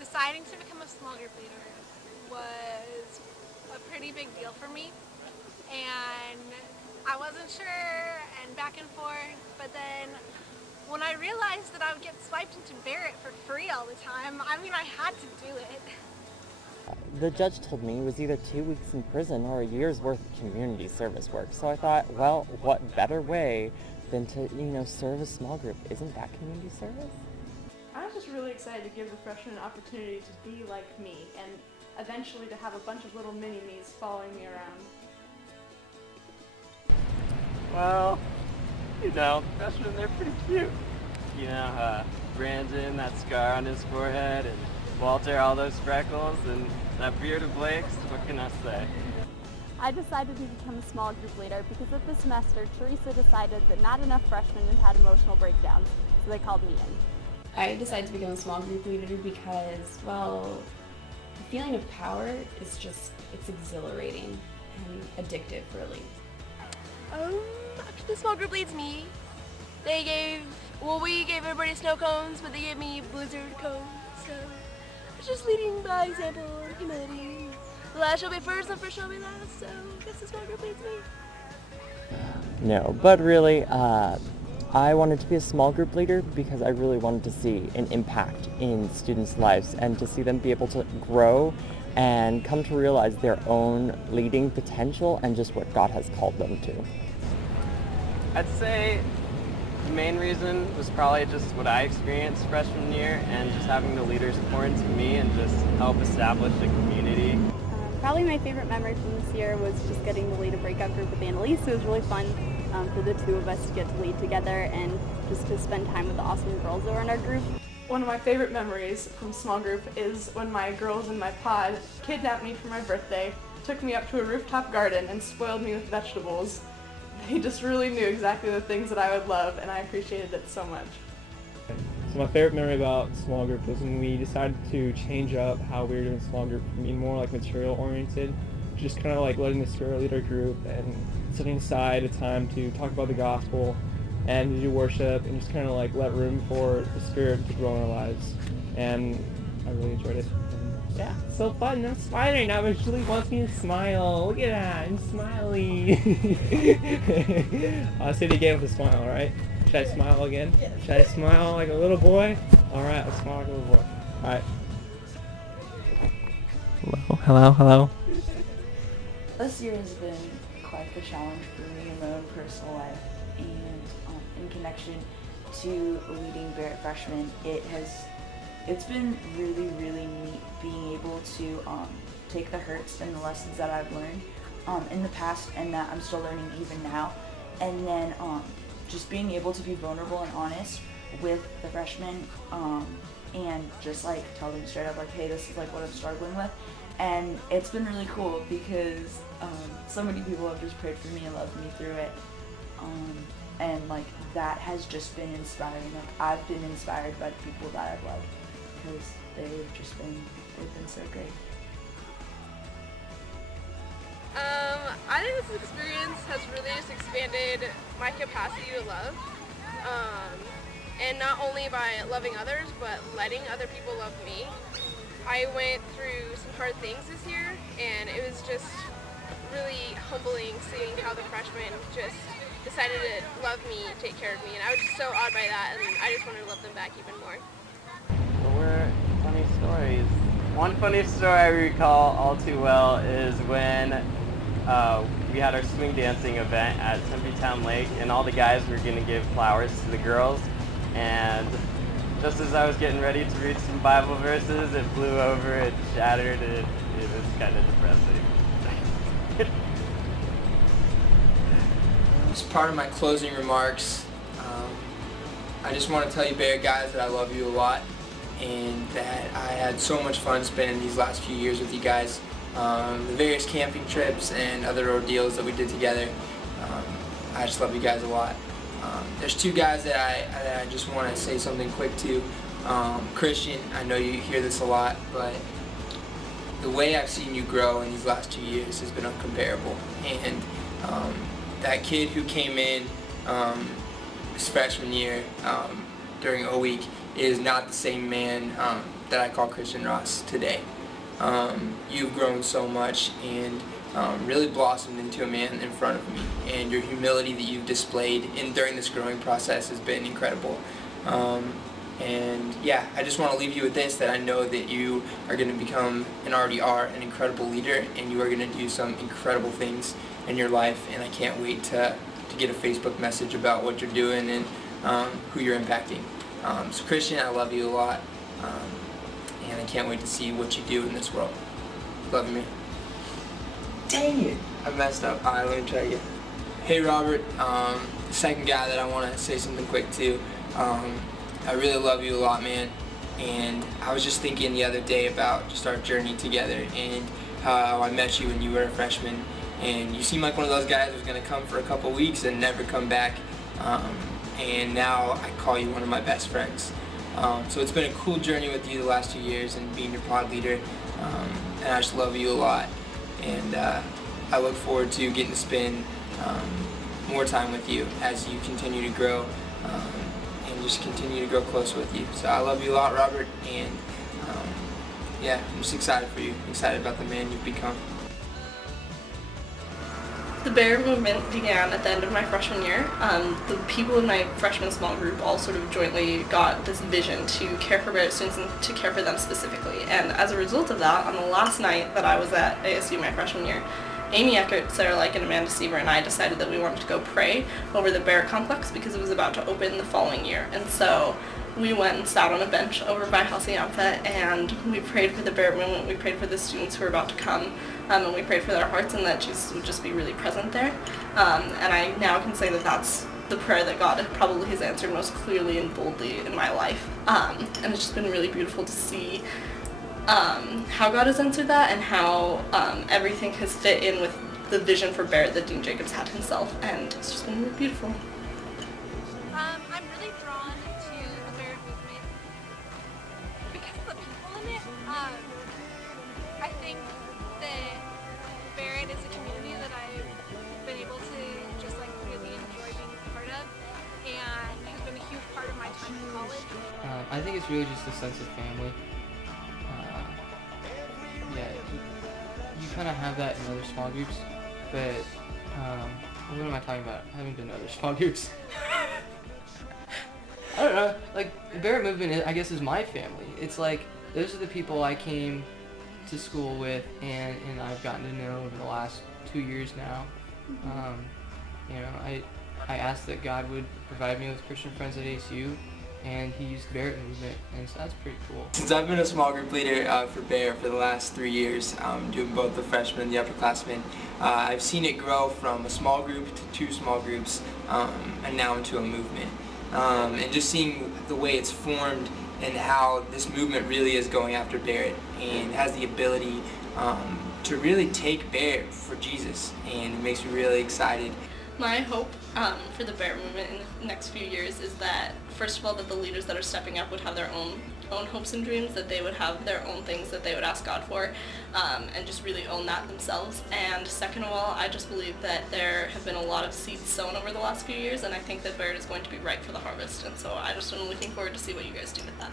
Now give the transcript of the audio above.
Deciding to become a small group leader was a pretty big deal for me, and I wasn't sure and back and forth, but then when I realized that I would get swiped into Barrett for free all the time, I had to do it. The judge told me it was either 2 weeks in prison or a year's worth of community service work. So I thought, well, what better way than to, serve a small group? Isn't that community service? I was just really excited to give the freshmen an opportunity to be like me and eventually to have a bunch of little mini-me's following me around. Well, freshmen, they're pretty cute. Brandon, that scar on his forehead, and Walter, all those freckles, and that beard of Blake's, what can I say? I decided to become a small group leader because of the semester, Teresa decided that not enough freshmen had emotional breakdowns, so they called me in. I decided to become a small group leader because, well, the feeling of power is it's exhilarating and addictive, really. After the small group leads me, we gave everybody snow cones, but they gave me blizzard cones, so I was just leading by example and humility. The last shall be first, the first shall be last, so I guess the small group leads me. No, but really, I wanted to be a small group leader because I really wanted to see an impact in students' lives and to see them be able to grow and come to realize their own leading potential and just what God has called them to. I'd say the main reason was probably just what I experienced freshman year and just having the leaders pour into me and just help establish a community. Probably my favorite memory from this year was just getting to lead a breakout group with Annalise. It was really fun for the two of us to get to lead together and just to spend time with the awesome girls that were in our group. One of my favorite memories from small group is when my girls in my pod kidnapped me for my birthday, took me up to a rooftop garden, and spoiled me with vegetables. They just really knew exactly the things that I would love, and I appreciated it so much. So my favorite memory about small group was when we decided to change up how we were doing small group from being more like material oriented, just kind of like letting the Spirit lead our group and setting aside a time to talk about the gospel and to do worship and just kind of like let room for the Spirit to grow in our lives. And I really enjoyed it. And yeah, it's so fun. I'm smiling now. It really wants me to smile. Look at that. I'm smiling. I'll say it again with a smile, all right? Should I smile again? Should I smile like a little boy? All right, I'll smile like a little boy. All right. Hello. This year has been quite the challenge for me in my own personal life, and in connection to leading Barrett freshmen, it's been really, really neat being able to take the hurts and the lessons that I've learned in the past and that I'm still learning even now, and then just being able to be vulnerable and honest with the freshmen and just like tell them straight up like, hey, this is like what I'm struggling with. And it's been really cool because so many people have just prayed for me and loved me through it. And like that has just been inspiring. Like I've been inspired by the people that I've loved because they've been so great. I think this experience has really just expanded my capacity to love. And not only by loving others, but letting other people love me. I went through some hard things this year, and it was just really humbling seeing how the freshmen just decided to love me, take care of me, and I was just so awed by that, and I just wanted to love them back even more. There were funny stories. One funny story I recall all too well is when we had our swing dancing event at Tempe Town Lake, and all the guys were going to give flowers to the girls, and just as I was getting ready to read some Bible verses, it flew over, it shattered, it was kind of depressing. As part of my closing remarks, I just want to tell you, Barrett guys, that I love you a lot and that I had so much fun spending these last few years with you guys. The various camping trips and other ordeals that we did together. I just love you guys a lot. There's two guys that I just want to say something quick to. Christian, I know you hear this a lot, but the way I've seen you grow in these last 2 years has been uncomparable. And that kid who came in his freshman year during O Week is not the same man that I call Christian Ross today. You've grown so much and really blossomed into a man in front of me, and your humility that you've displayed during this growing process has been incredible. And yeah, I just want to leave you with this, that I know that you are going to become, and already are, an incredible leader, and you are going to do some incredible things in your life, and I can't wait to get a Facebook message about what you're doing and who you're impacting. So Christian, I love you a lot, and I can't wait to see what you do in this world. Love you, man. Dang it, I messed up. Alright, let me try again. Hey Robert, the second guy that I want to say something quick to. I really love you a lot, man, and I was just thinking the other day about just our journey together and how I met you when you were a freshman, and you seemed like one of those guys who was going to come for a couple weeks and never come back, and now I call you one of my best friends. So it's been a cool journey with you the last 2 years and being your pod leader, and I just love you a lot, and I look forward to getting to spend more time with you as you continue to grow. And just continue to grow close with you. So I love you a lot, Robert, and yeah, I'm just excited for you, excited about the man you've become. The Barrett movement began at the end of my freshman year. The people in my freshman small group all sort of jointly got this vision to care for Barrett students and to care for them specifically. And as a result of that, on the last night that I was at ASU my freshman year, Amy Eckert, Sarah Like, and Amanda Seaver and I decided that we wanted to go pray over the Barrett complex because it was about to open the following year. And so we went and sat on a bench over by Hacienda, and we prayed for the Barrett movement, we prayed for the students who were about to come, and we prayed for their hearts and that Jesus would just be really present there. And I now can say that that's the prayer that God probably has answered most clearly and boldly in my life. And it's just been really beautiful to see how God has answered that and how everything has fit in with the vision for Barrett that Dean Jacobs had himself, and it's just been really beautiful. I'm really drawn to the Barrett movement because of the people in it. I think that Barrett is a community that I've been able to just like really enjoy being a part of, and has been a huge part of my time in college. I think it's really just a sense of family. Yeah, you kind of have that in other small groups, but what am I talking about? I haven't been to other small groups. I don't know, like, the Barrett movement, I guess, is my family. It's like, those are the people I came to school with and I've gotten to know over the last 2 years now. You know, I asked that God would provide me with Christian friends at ASU, and he used the Barrett movement, and so that's pretty cool. Since I've been a small group leader for Barrett for the last 3 years, doing both the freshmen and the upperclassmen, I've seen it grow from a small group to 2 small groups, and now into a movement. And just seeing the way it's formed and how this movement really is going after Barrett and has the ability to really take Barrett for Jesus, and it makes me really excited. My hope for the Barrett movement in the next few years is that, first of all, that the leaders that are stepping up would have their own hopes and dreams, that they would have their own things that they would ask God for, and just really own that themselves. And second of all, I just believe that there have been a lot of seeds sown over the last few years, and I think that Barrett is going to be ripe for the harvest. And so I just am looking forward to see what you guys do with that.